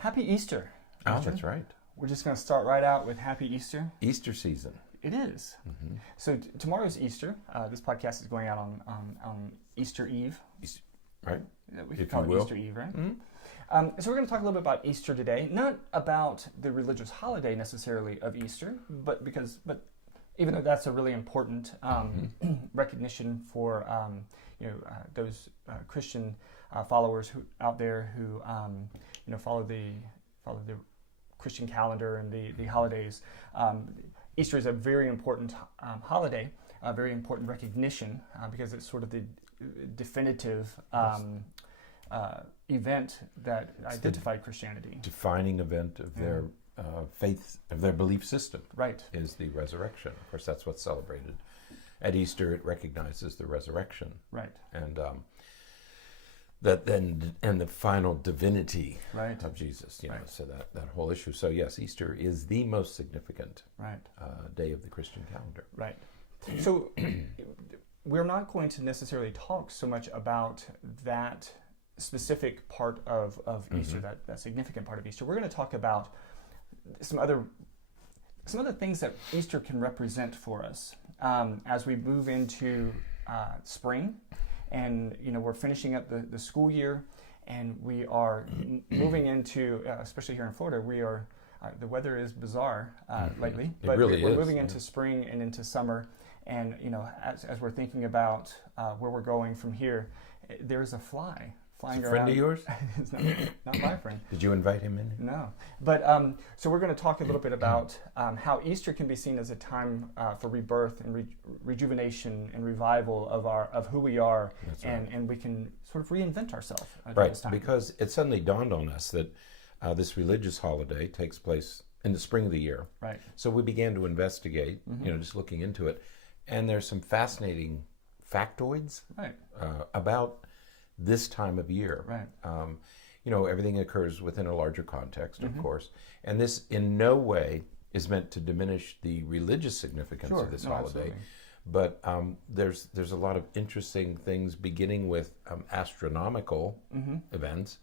Happy Easter. Oh, Roger. that's right. We're just going to start right out with Happy Easter. Easter season. It is. Mm-hmm. So tomorrow's Easter. This podcast is going out on Easter Eve. Right. We could If call you it will. Easter Eve, right? Mm-hmm. So we're going to talk a little bit about Easter today. Not about the religious holiday necessarily of Easter, but even though that's a really important recognition for those Christian followers out there who follow the Christian calendar and the holidays. Easter is a very important holiday, a very important recognition because it's sort of the definitive event that identified Christianity. Defining event of their faith, of their belief system. Right. Is the resurrection. Of course, that's what's celebrated. At Easter, it recognizes the resurrection. Right. And the final divinity of Jesus. You know, so that whole issue. So yes, Easter is the most significant day of the Christian calendar. Right. So we're not going to necessarily talk so much about that specific part of Easter, that significant part of Easter. We're going to talk about some other things that Easter can represent for us as we move into spring, and we're finishing up the school year, and we are moving into, especially here in Florida, we are the weather is bizarre lately, but we're moving into spring and into summer, and as we're thinking about where we're going from here, there's a fly flying around. A friend of yours? It's not my friend. Did you invite him in? No. But so we're going to talk a little bit about how Easter can be seen as a time for rebirth and rejuvenation and revival of who we are, and we can sort of reinvent ourselves during this time. Because it suddenly dawned on us that this religious holiday takes place in the spring of the year. Right. So we began to investigate, just looking into it, and there's some fascinating factoids about this time of year. Right. Everything occurs within a larger context, of course, and this in no way is meant to diminish the religious significance of this holiday. Absolutely. But there's a lot of interesting things, beginning with astronomical events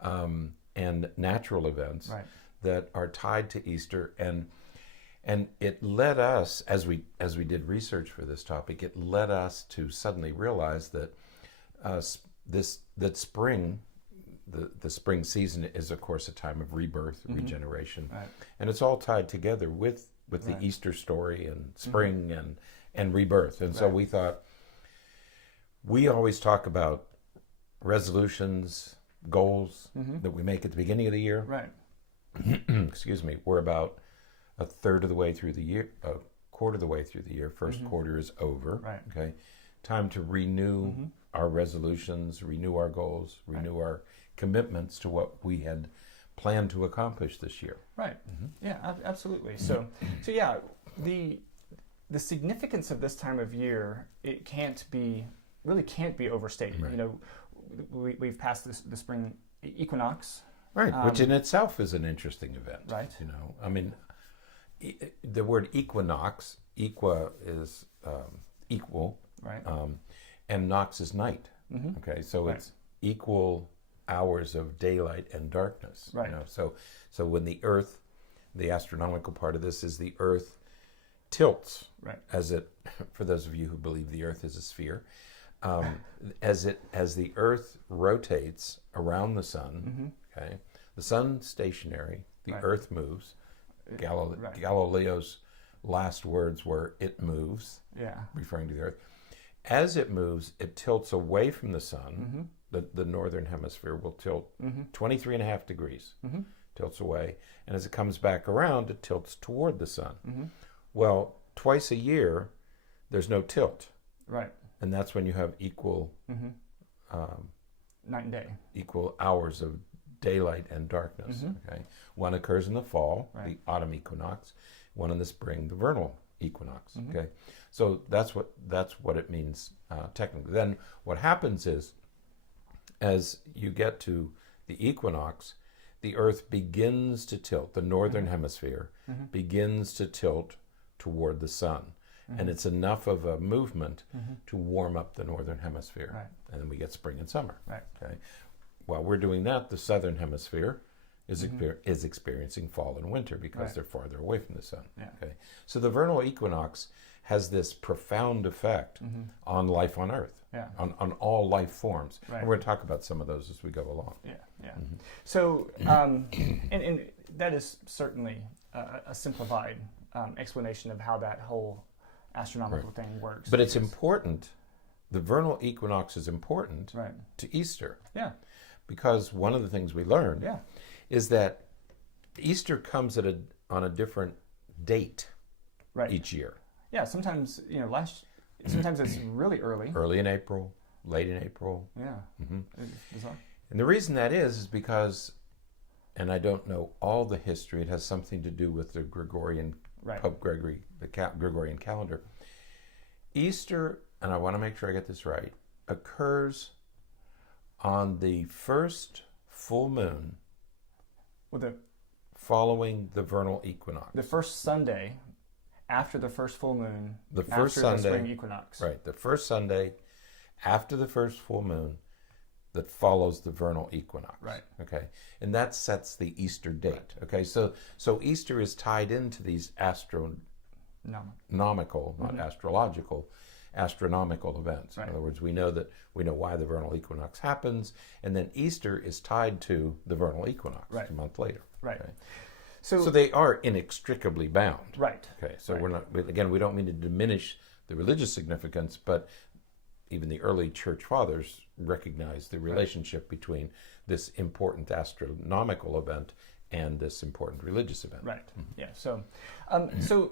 and natural events that are tied to Easter, and it led us, as we did research for this topic, it led us to suddenly realize that that spring, the spring season is of course a time of rebirth, regeneration, and it's all tied together with the Easter story and spring and rebirth. And so we thought, we always talk about resolutions, goals that we make at the beginning of the year. Right. Excuse me. We're about a third of the way through the year, a quarter of the way through the year. First quarter is over. Right. Okay. Time to renew our resolutions, renew our goals, renew our commitments to what we had planned to accomplish this year. Right. Yeah, absolutely. So yeah, the significance of this time of year, it really can't be overstated. Right. We've passed the spring equinox. Right, which in itself is an interesting event. Right. I mean, the word equinox, equa is equal. Right. And nox is night. Okay, so it's equal hours of daylight and darkness. Right. So when the Earth, the astronomical part of this is the Earth tilts, as it, for those of you who believe the Earth is a sphere, as the Earth rotates around the sun. Okay, the sun's stationary, the Earth moves. Galileo's last words were "it moves," referring to the Earth. As it moves, it tilts away from the sun. The northern hemisphere will tilt 23.5 degrees, tilts away. And as it comes back around, it tilts toward the sun. Well, twice a year, there's no tilt. Right. And that's when you have equal night and day. Equal hours of daylight and darkness. Okay. One occurs in the fall, the autumn equinox. One in the spring, the vernal equinox. Okay. So that's what it means technically. Then what happens is, as you get to the equinox, the Earth begins to tilt. The northern hemisphere begins to tilt toward the sun, and it's enough of a movement to warm up the northern hemisphere, and then we get spring and summer. Right. Okay. While we're doing that, the southern hemisphere is experiencing fall and winter because they're farther away from the sun. Yeah. Okay, so the vernal equinox has this profound effect on life on Earth, on all life forms. Right. And we're going to talk about some of those as we go along. Yeah. So, and that is certainly a simplified explanation of how that whole astronomical thing works. But it's important. The vernal equinox is important to Easter. Yeah. Because one of the things we learned is that Easter comes on a different date each year. Yeah, sometimes, sometimes it's really early. Early in April, late in April. Yeah. It's bizarre. And the reason that is because, and I don't know all the history, it has something to do with the Gregorian, Pope Gregory, the Gregorian calendar. Easter, and I want to make sure I get this right, occurs on the first full moon following the vernal equinox. The first Sunday after the first full moon, the spring equinox. Right, the first Sunday after the first full moon that follows the vernal equinox. Right. Okay, and that sets the Easter date. Okay, so Easter is tied into these astronomical, not astrological, astronomical events. Right. In other words, we know why the vernal equinox happens, and then Easter is tied to the vernal equinox a month later. Right. Okay? So they are inextricably bound. Right. Okay. So we don't mean to diminish the religious significance, but even the early church fathers recognized the relationship between this important astronomical event and this important religious event. Right. Yeah. So, so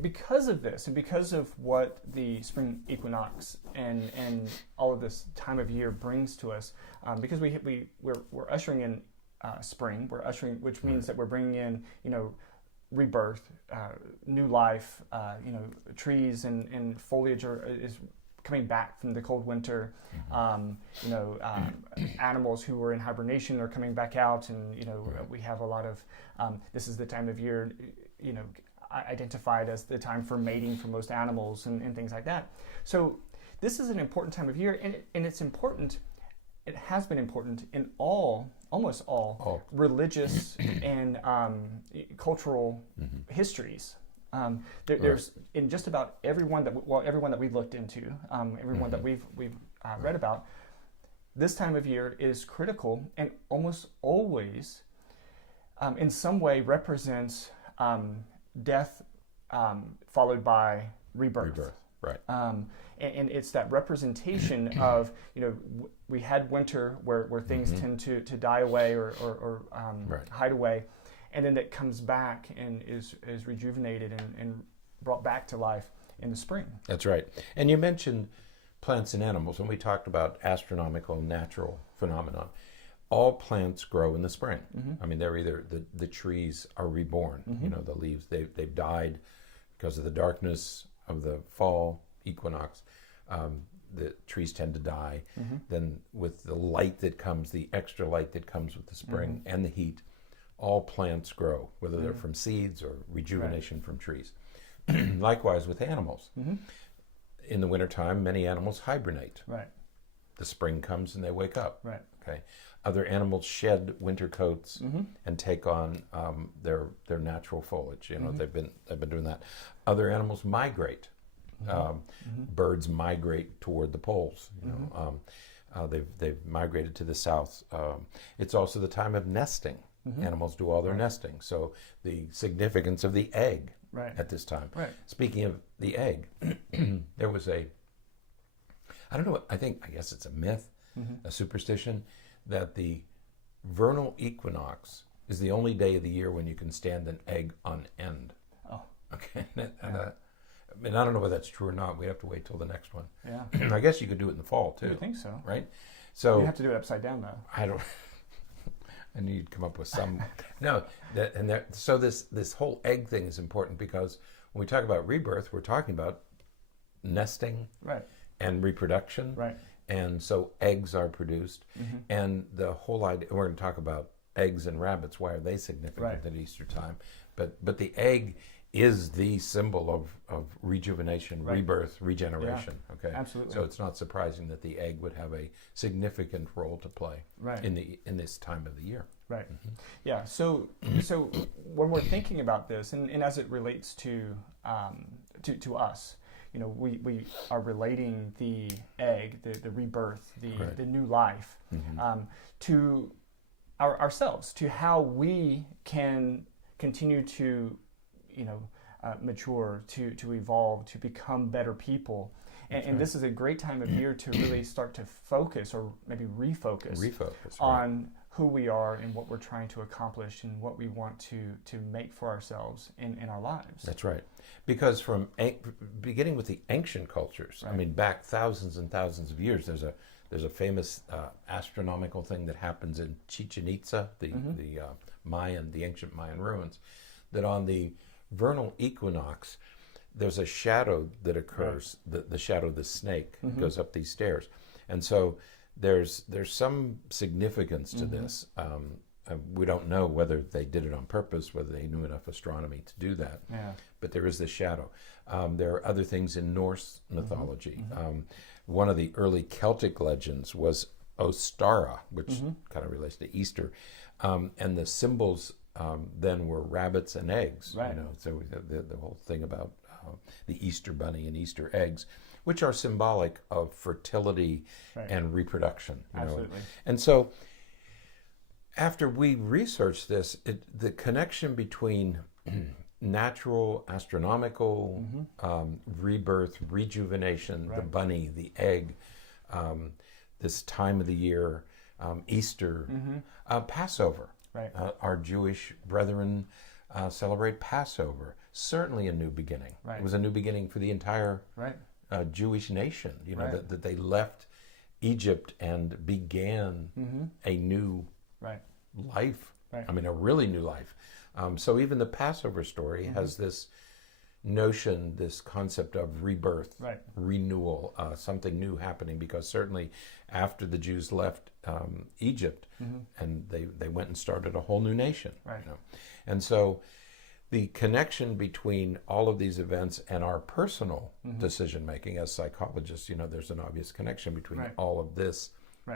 because of this, and because of what the spring equinox and all of this time of year brings to us, because we're ushering in spring, which means that we're bringing in rebirth, new life. Trees and foliage is coming back from the cold winter. Animals who were in hibernation are coming back out, and we have a lot of. This is the time of year, identified as the time for mating for most animals and things like that. So this is an important time of year, and it's important. It has been important in almost all religious and cultural histories. There's in just about everyone that we've looked into, everyone that we've read about. This time of year is critical and almost always, in some way, represents death followed by rebirth. Right. And it's that representation of, we had winter where things tend to die away or hide away, and then it comes back and is rejuvenated and brought back to life in the spring. That's right. And you mentioned plants and animals, and we talked about astronomical natural phenomenon. All plants grow in the spring. I mean, they're either the trees are reborn. The leaves they've died because of the darkness of the fall equinox. The trees tend to die. Then with the light that comes, the extra light that comes with the spring and the heat, all plants grow, whether they're from seeds or rejuvenation from trees. Likewise with animals. In the wintertime, many animals hibernate. Right. The spring comes and they wake up. Right. Okay. Other animals shed winter coats and take on their natural foliage. They've been doing that. Other animals migrate. Birds migrate toward the poles. They've migrated to the south. It's also the time of nesting. Animals do all their nesting. So the significance of the egg at this time. Right. Speaking of the egg, there was I guess it's a myth, a superstition, that the vernal equinox is the only day of the year when you can stand an egg on end. Oh. Okay. I don't know whether that's true or not. We have to wait till the next one. Yeah. I guess you could do it in the fall too. I think so. Right? So you have to do it upside down though. I don't. I need to come up with some. So this whole egg thing is important because when we talk about rebirth, we're talking about nesting, and reproduction, and so eggs are produced, and the whole idea. We're going to talk about eggs and rabbits. Why are they significant at Easter time? But the egg is the symbol of rejuvenation, Right. rebirth, regeneration. Yeah, okay, absolutely. So it's not surprising that the egg would have a significant role to play Right. in this time of the year. Right. Yeah. So when we're thinking about this, and as it relates to us, you know, we are relating the egg, the rebirth, Right. the new life, to ourselves, to how we can continue to, you know, mature, to evolve, to become better people. And this is a great time of year to really start to focus, or maybe refocus Refocus. on who we are and what we're trying to accomplish and what we want to make for ourselves in our lives. That's right. Because beginning with the ancient cultures, Right. I mean, back thousands and thousands of years, there's a famous astronomical thing that happens in Chichen Itza, the ancient Mayan ruins, that on the vernal equinox, there's a shadow that occurs, right. the shadow of the snake goes up these stairs. And so there's some significance to this. We don't know whether they did it on purpose, whether they knew enough astronomy to do that. Yeah. But there is this shadow. There are other things in Norse mythology. One of the early Celtic legends was Ostara, which kind of relates to Easter. And the symbols then were rabbits and eggs. Right. You know, so the whole thing about the Easter bunny and Easter eggs, which are symbolic of fertility and reproduction. Absolutely. And so after we researched this, the connection between natural, astronomical, rebirth, rejuvenation, the bunny, the egg, this time of the year, Easter, Passover. Right. Our Jewish brethren celebrate Passover. Certainly a new beginning. Right. It was a new beginning for the entire Jewish nation. You know, that they left Egypt and began a new life. Right. I mean, a really new life. So even the Passover story has this notion, this concept of rebirth, renewal, something new happening, because certainly after the Jews left Egypt and they went and started a whole new nation. Right. You know? And so the connection between all of these events and our personal decision making as psychologists, you know, there's an obvious connection between all of this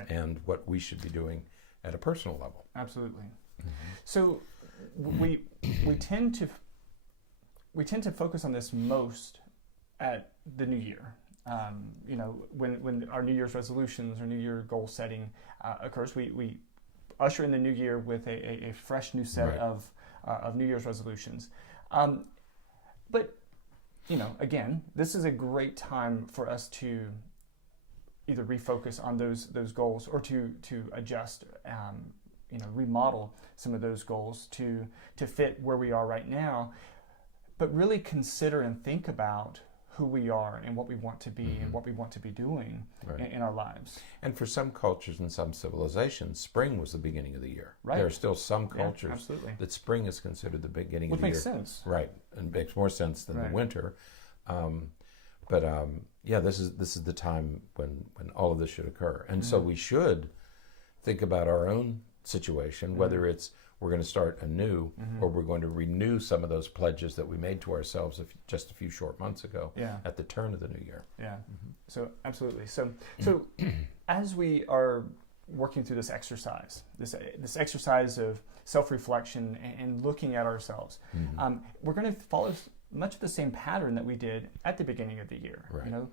and what we should be doing at a personal level. Absolutely. So we tend to focus on this most at the new year. You know, when our New Year's resolutions or New Year goal setting occurs, we usher in the new year with a fresh new set of New Year's resolutions. But, you know, again, this is a great time for us to either refocus on those goals or to adjust, you know, remodel some of those goals to fit where we are right now, but really consider and think about who we are and what we want to be and what we want to be doing in our lives. And for some cultures and some civilizations, spring was the beginning of the year. Right. There are still some cultures that spring is considered the beginning of the year. Which makes sense. Right, and it makes more sense than the winter. This is the time when all of this should occur. And so we should think about our own situation, whether it's we're going to start anew or we're going to renew some of those pledges that we made to ourselves just a few short months ago at the turn of the new year. Yeah. So absolutely. So as we are working through this exercise of self-reflection and looking at ourselves, we're going to follow much of the same pattern that we did at the beginning of the year. Right. You know,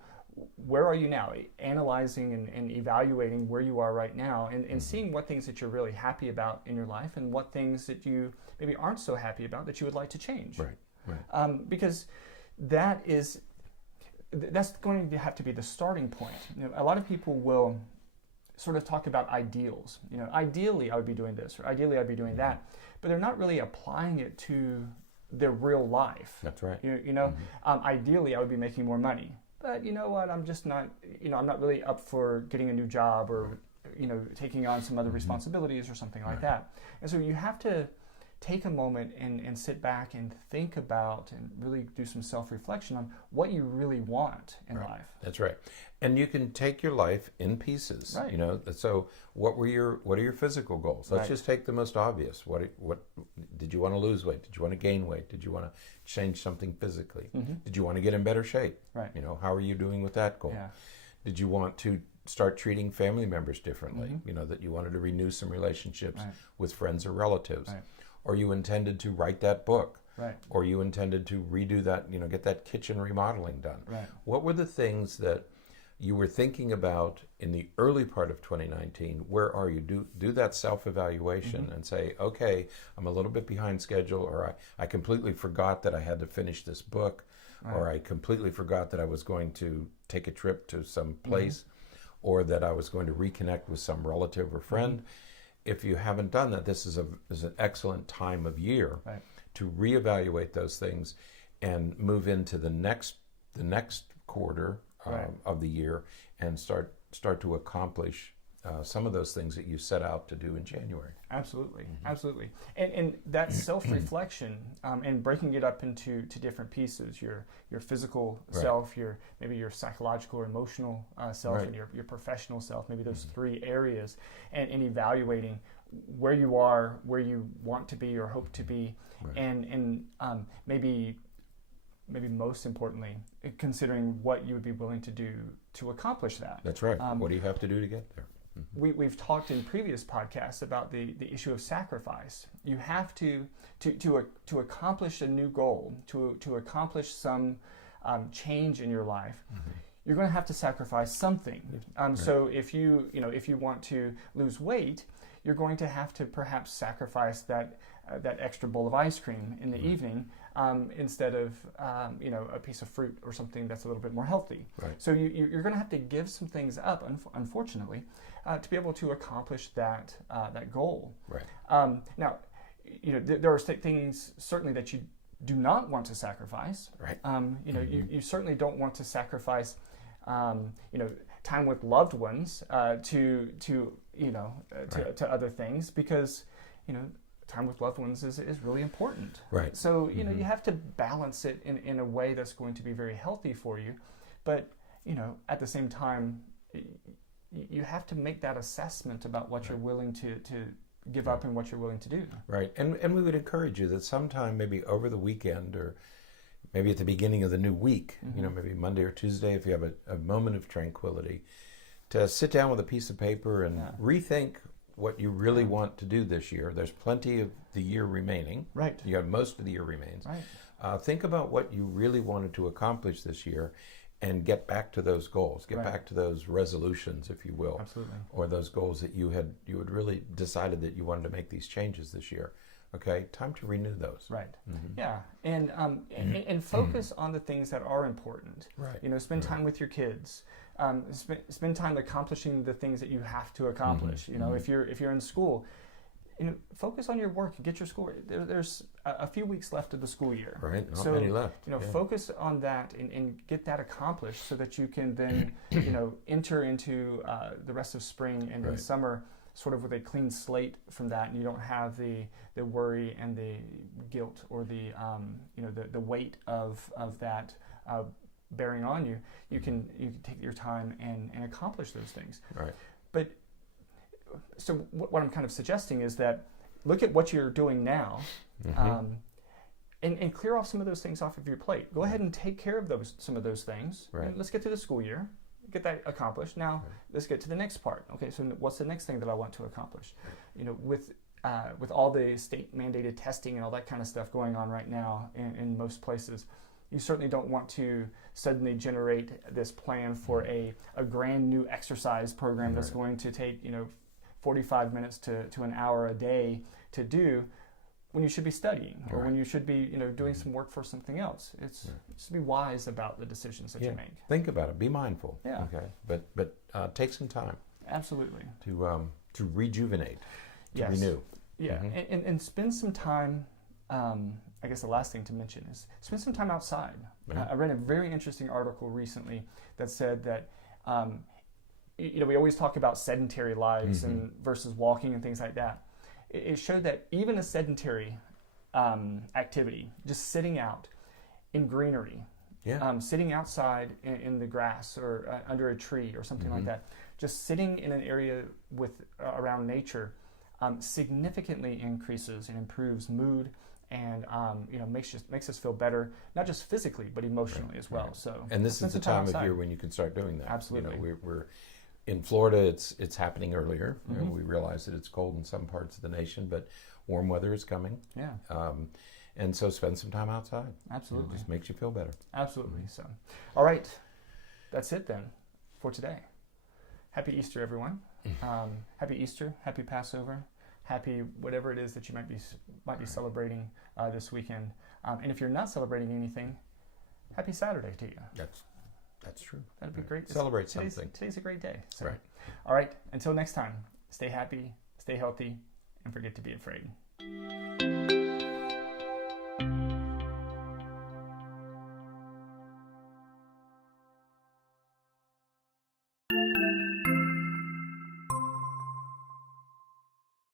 where are you now? Analyzing and evaluating where you are right now, and seeing what things that you're really happy about in your life and what things that you maybe aren't so happy about that you would like to change. Right. Because that's going to have to be the starting point. You know, a lot of people will sort of talk about ideals. You know, ideally I would be doing this, or ideally I'd be doing that, but they're not really applying it to their real life. That's right. Ideally I would be making more money. But you know what, I'm just not, I'm not really up for getting a new job or, taking on some other responsibilities or something like that. And so you have to take a moment and sit back and think about and really do some self-reflection on what you really want in life. That's right. And you can take your life in pieces. Right. You know, so what are your physical goals? Let's just take the most obvious. What did you want to lose weight? Did you want to gain weight? Did you want to change something physically? Did you want to get in better shape? Right. You know, how are you doing with that goal? Yeah. Did you want to start treating family members differently? You know, that you wanted to renew some relationships with friends or relatives. Right. Or you intended to write that book. Right. Or you intended to redo that, you know, get that kitchen remodeling done. Right. What were the things that you were thinking about in the early part of 2019? Where are you? Do that self-evaluation and say, okay, I'm a little bit behind schedule, or I completely forgot that I had to finish this book, or I completely forgot that I was going to take a trip to some place, or that I was going to reconnect with some relative or friend. If you haven't done that, this is an excellent time of year to reevaluate those things and move into the next quarter of the year and start to accomplish some of those things that you set out to do in January. Absolutely, absolutely. And that self-reflection and breaking it up into different pieces, your physical self, maybe your psychological or emotional self, and your professional self, maybe those three areas, and evaluating where you are, where you want to be or hope to be, and maybe most importantly, considering what you would be willing to do to accomplish that. That's right. What do you have to do to get there? We've talked in previous podcasts about the issue of sacrifice. You have to accomplish a new goal, to accomplish some change in your life. You're going to have to sacrifice something. So if you want to lose weight, you're going to have to perhaps sacrifice that extra bowl of ice cream in the evening instead of a piece of fruit or something that's a little bit more healthy. So you're going to have to give some things up, unfortunately, to be able to accomplish that goal. Now, there are things certainly that you do not want to sacrifice. You certainly don't want to sacrifice time with loved ones to other things, because time with loved ones is really important. So you have to balance it in a way that's going to be very healthy for you, but at the same time you have to make that assessment about what you're willing to give up and what you're willing to do. And we would encourage you that sometime, maybe over the weekend or maybe at the beginning of the new week, maybe Monday or Tuesday, if you have a moment of tranquility, to sit down with a piece of paper and rethink what you really want to do this year. There's plenty of the year remaining. You have most of the year remains. Think about what you really wanted to accomplish this year and get back to those goals. Get back to those resolutions, if you will. Or those goals that you had really decided that you wanted to make these changes this year. Okay, time to renew those. And focus on the things that are important. Spend time with your kids. Spend time accomplishing the things that you have to accomplish. If you're in school, focus on your work. Get your school. There's a few weeks left of the school year. Not many left. Focus on that and get that accomplished so that you can then enter into the rest of spring and then summer sort of with a clean slate from that, and you don't have the worry and the guilt or the weight of that bearing on you. You can take your time and accomplish those things. But so what I'm kind of suggesting is that look at what you're doing now, and clear off some of those things off of your plate. Go ahead and take care of some of those things. Let's get to the school year. Get that accomplished. Now let's get to the next part. Okay, so what's the next thing that I want to accomplish? With all the state mandated testing and all that kind of stuff going on right now in most places, you certainly don't want to suddenly generate this plan for a grand new exercise program that's going to take 45 minutes to an hour a day to do, when you should be studying or when you should be doing some work for something else. It's just be wise about the decisions that you make. Think about it. Be mindful. Okay, but take some time. Absolutely. To rejuvenate, to renew. And spend some time. I guess the last thing to mention is spend some time outside. I read a very interesting article recently that said that we always talk about sedentary lives and versus walking and things like that. It showed that even a sedentary activity, just sitting out in greenery, sitting outside in the grass or under a tree or something like that, just sitting in an area with around nature significantly increases and improves mood, and makes us feel better, not just physically but emotionally as well. So, and this is the time of year when you can start doing that. Absolutely. We're in Florida. It's happening earlier. We realize that it's cold in some parts of the nation, but warm weather is coming. Yeah. And so spend some time outside. Absolutely. It just makes you feel better. Absolutely. So, all right, that's it then for today. Happy Easter, everyone. Happy Easter. Happy Passover. Happy whatever it is that you might be celebrating this weekend. And if you're not celebrating anything, happy Saturday to you. That's true. That'd be great. Celebrate something. Today's a great day. So. Right. All right. Until next time, stay happy, stay healthy, and forget to be afraid.